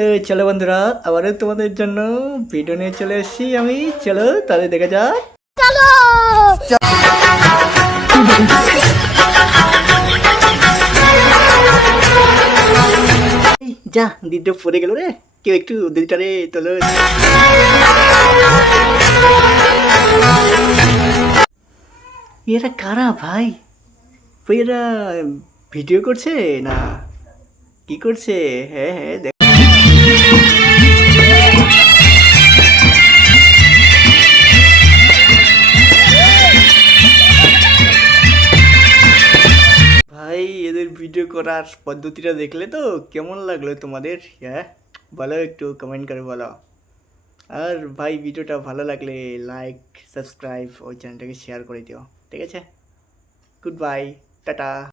তো চলো বন্ধুরা, আবারও তোমাদের জন্য ভিডিও নিয়ে চলে এসেছি আমি। চলো তাহলে দেখা যাক। যা দিদিটা পড়ে গেল রে, কেউ একটু দিদিটারে তোলো। এরা কারা ভাই? ভাই এরা ভিডিও করছে না কি করছে? হ্যাঁ হ্যাঁ দেখ। ভাই এদের ভিডিও করার পদ্ধতিটা দেখলে তো কেমন লাগলো তোমাদের? হ্যাঁ বলো, একটু কমেন্ট করে বলো। আর ভাই ভিডিওটা ভালো লাগলে লাইক, সাবস্ক্রাইব ও চ্যানেলটাকে শেয়ার করে দিও, ঠিক আছে? Good bye, tata.